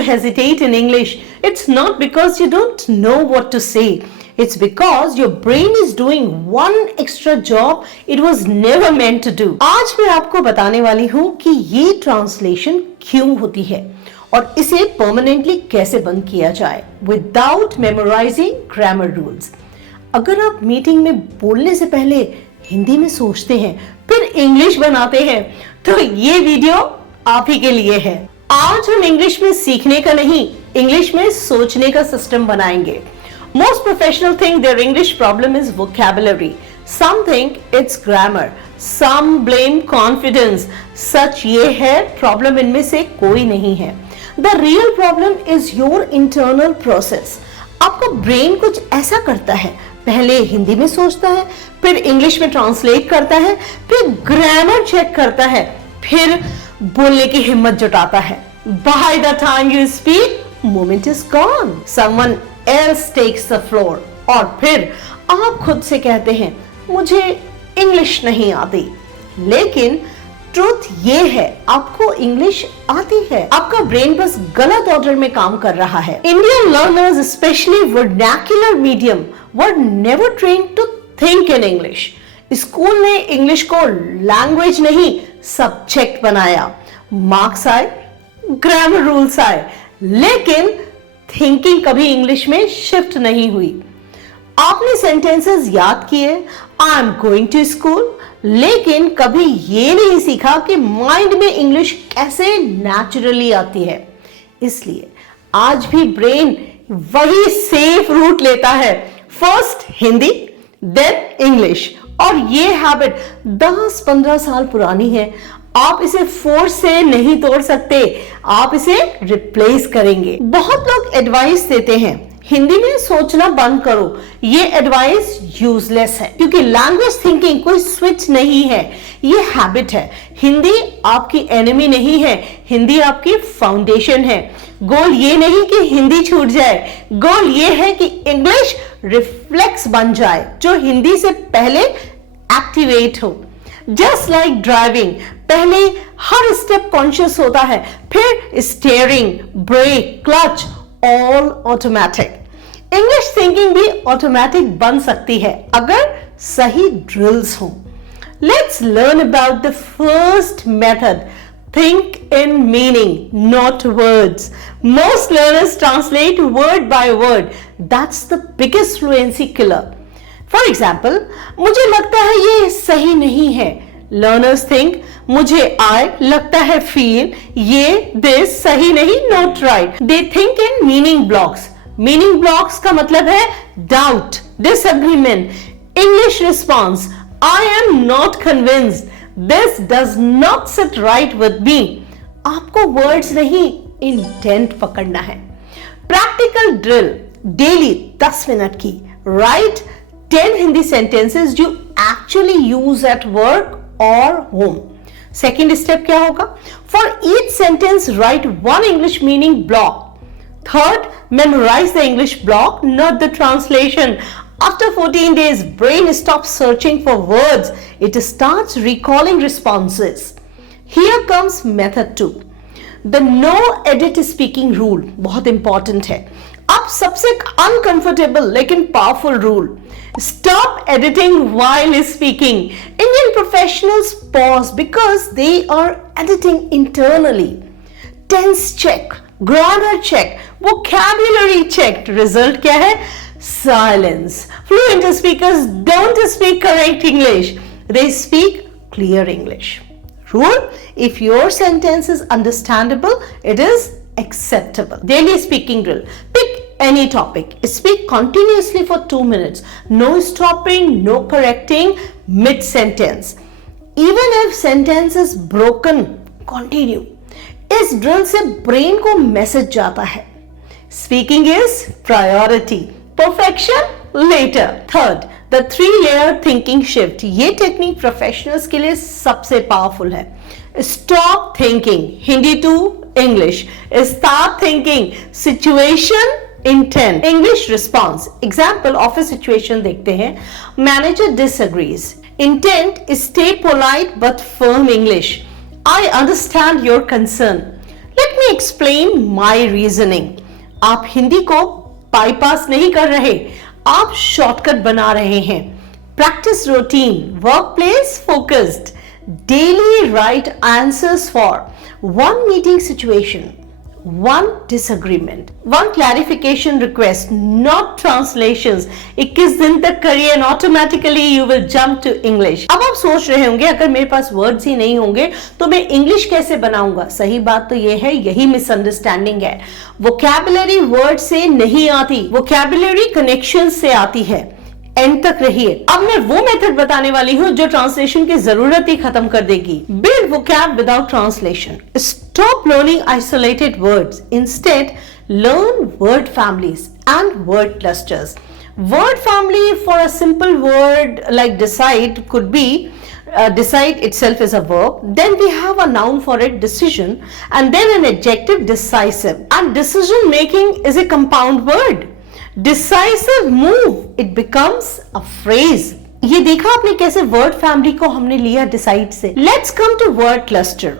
you hesitate in English, it's not because you don't know what to say. It's because your brain is doing one extra job it was never meant to do. आज मैं आपको बताने वाली हूँ कि ये translation क्यों होती है और इसे परमानेंटली कैसे बंद किया जाए विदाउट मेमोराइजिंग ग्रामर रूल्स। अगर आप मीटिंग में बोलने से पहले हिंदी में सोचते हैं फिर इंग्लिश बनाते हैं तो ये वीडियो आप ही के लिए है। आज हम इंग्लिश में सीखने का नहीं, इंग्लिश में सोचने का सिस्टम बनाएंगे। Most professionals think their English problem is vocabulary. Some think it's grammar. Some blame confidence. सच ये है, प्रॉब्लम इनमें से कोई नहीं है। The real problem is your internal process. आपका ब्रेन कुछ ऐसा करता है, पहले हिंदी में सोचता है, फिर इंग्लिश में ट्रांसलेट करता है, फिर ग्रामर चेक करता है, फिर बोलने की हिम्मत जुटाता है। By the time you speak, moment is gone. Someone else takes the floor. और फिर आप खुद से कहते हैं मुझे इंग्लिश नहीं आती, लेकिन ट्रूथ ये है आपको इंग्लिश आती है, आपका ब्रेन बस गलत ऑर्डर में काम कर रहा है। Indian learners specially vernacular medium were never trained to think in English. School ने इंग्लिश को लैंग्वेज नहीं सब्जेक्ट बनाया। मार्क्स आए, ग्रामर रूल्स आए, लेकिन थिंकिंग कभी इंग्लिश में शिफ्ट नहीं हुई। आपने सेंटेंसेस याद किए, I am going to school, लेकिन कभी ये नहीं सीखा कि माइंड में इंग्लिश कैसे नेचुरली आती है। इसलिए आज भी ब्रेन वही सेफ रूट लेता है, फर्स्ट हिंदी देन इंग्लिश, और ये हैबिट 10-15 साल पुरानी है। आप इसे फोर्स से नहीं तोड़ सकते, आप इसे रिप्लेस करेंगे। बहुत लोग एडवाइस देते हैं हिंदी में सोचना बंद करो, ये एडवाइस यूजलेस है क्योंकि लैंग्वेज थिंकिंग कोई स्विच नहीं है, ये हैबिट है। हिंदी आपकी एनिमी नहीं है, हिंदी आपकी फाउंडेशन है। गोल ये नहीं कि हिंदी छूट जाए, गोल ये है कि इंग्लिश रिफ्लेक्स बन जाए जो हिंदी से पहले एक्टिवेट हो। जस्ट लाइक ड्राइविंग, पहले हर स्टेप कॉन्शियस होता है, फिर steering, brake, clutch all automatic. English thinking भी ऑटोमेटिक बन सकती है अगर सही ड्रिल्स हो। Let's learn about the first method, think in meaning, not words. Most learners translate word by word. That's the biggest fluency killer. For example, मुझे लगता है ये सही नहीं है। Learners think मुझे I लगता है feel, ये this सही नहीं, not right. They think in meaning blocks. Meaning blocks का मतलब है doubt, disagreement. English response, I am not convinced. This does not sit right with me. आपको words नहीं, intent पकड़ना है। Practical drill, daily 10 मिनट की, write 10 Hindi sentences you actually use at work or home. Second step क्या होगा? For each sentence, write one English meaning block. Third, memorize the English block, not the translation. After 14 days, brain stops searching for words. It starts recalling responses. Here comes method 2. The no edit speaking rule बहुत important है। अब सबसे uncomfortable लेकिन powerful rule. Stop editing while speaking. Indian professionals pause because they are editing internally. Tense check, grammar check, vocabulary check. Result क्या है? Silence. Fluent speakers don't speak correct English. They speak clear English. Rule: if your sentence is understandable, it is acceptable. Daily speaking drill. Pick any topic. Speak continuously for 2 minutes. No stopping, no correcting mid-sentence. Even if sentence is broken, continue. इस drill से brain को message जाता है speaking is priority, perfection later. Third, the 3-layer thinking shift. ये technique professionals के लिए सबसे powerful है। Stop thinking Hindi to English, start thinking situation intent, English response. Example office situation देखते हैं। Manager disagrees, intent stay polite but firm English, I understand your concern. Let me explain my reasoning. आप हिंदी को bypass नहीं कर रहे, आप shortcut बना रहे हैं। Practice routine, work place focused, daily right answers for one meeting situation, one disagreement, one clarification request, not translations। 21 दिन तक करिए and automatically you will jump to English। अब आप सोच रहे होंगे अगर मेरे पास वर्ड्स ही नहीं होंगे तो मैं इंग्लिश कैसे बनाऊंगा? सही बात तो ये है, यही मिसअंडरस्टैंडिंग है। वोकैबुलरी वर्ड से नहीं आती, वोकैबुलरी कनेक्शन से आती है। एंड तक रहिए। अब मैं वो मेथड बताने वाली हूं जो ट्रांसलेशन की जरूरत ही खत्म कर देगी। Build vocab without translation. Stop learning isolated words, instead learn word families and word clusters. Word family for a simple word like decide could be decide itself is a verb. Then we have a noun for it, decision, and then an adjective, decisive. And decision making is a compound word. Decisive move, it becomes a phrase। ये देखा आपने कैसे word family को हमने लिया decide से। Let's come to word cluster.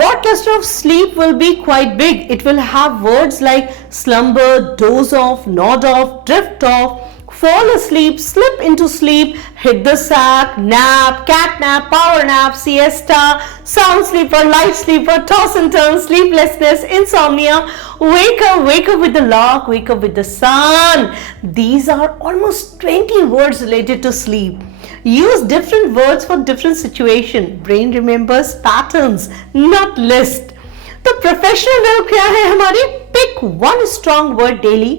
Word cluster of sleep will be quite big. It will have words like slumber, doze off, nod off, drift off, fall asleep, slip into sleep, hit the sack, nap, cat nap, power nap, siesta, sound sleeper, light sleeper, toss and turn, sleeplessness, insomnia, wake up with the lark, wake up with the sun. These are almost 20 words related to sleep. Use different words for different situation. Brain remembers patterns, not list. तो professional verb क्या है हमारी? Pick one strong word daily.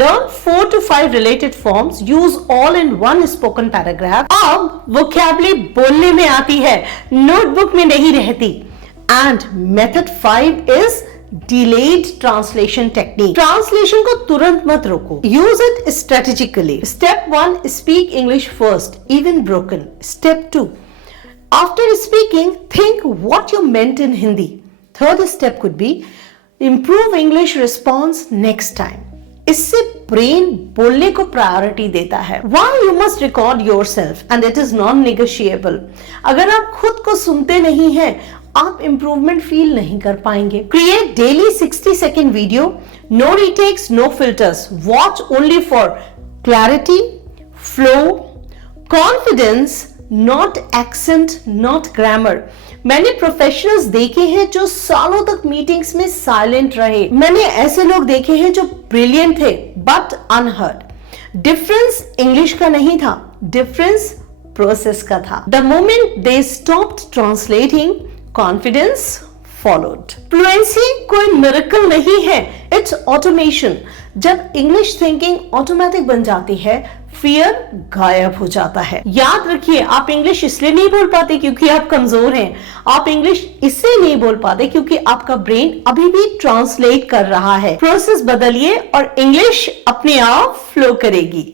Learn 4 to 5 related forms. Use all in one spoken paragraph. अब vocabulary बोलने में आती है, notebook में नहीं रहती। And method 5 is delayed translation technique. Translation को तुरंत मत रोको. Use it strategically. Step 1, speak English first, even broken. Step 2, after speaking, think what you meant in Hindi. Third step could be improve English response next time. इससे brain बोलने को priority देता है। Why you must record yourself and it is non-negotiable। अगर आप खुद को सुनते नहीं हैं, आप इंप्रूवमेंट फील नहीं कर पाएंगे। Create daily 60-second video, no retakes, no filters, watch only for clarity, flow, confidence, not accent, not grammar. मैंने प्रोफेशनल्स देखे हैं जो सालों तक मीटिंग्स में साइलेंट रहे। मैंने ऐसे लोग देखे हैं जो ब्रिलियंट थे बट अनहर्ड। डिफरेंस इंग्लिश का नहीं था, डिफरेंस प्रोसेस का था। The moment they stopped translating, confidence followed. Fluency कोई मिरेकल नहीं है, इट्स ऑटोमेशन। जब इंग्लिश थिंकिंग ऑटोमेटिक बन जाती है, फियर गायब हो जाता है। याद रखिए, आप इंग्लिश इसलिए नहीं बोल पाते क्योंकि आप कमजोर हैं। आप इंग्लिश इसलिए नहीं बोल पाते क्योंकि आपका ब्रेन अभी भी ट्रांसलेट कर रहा है। प्रोसेस बदलिए और इंग्लिश अपने आप फ्लो करेगी।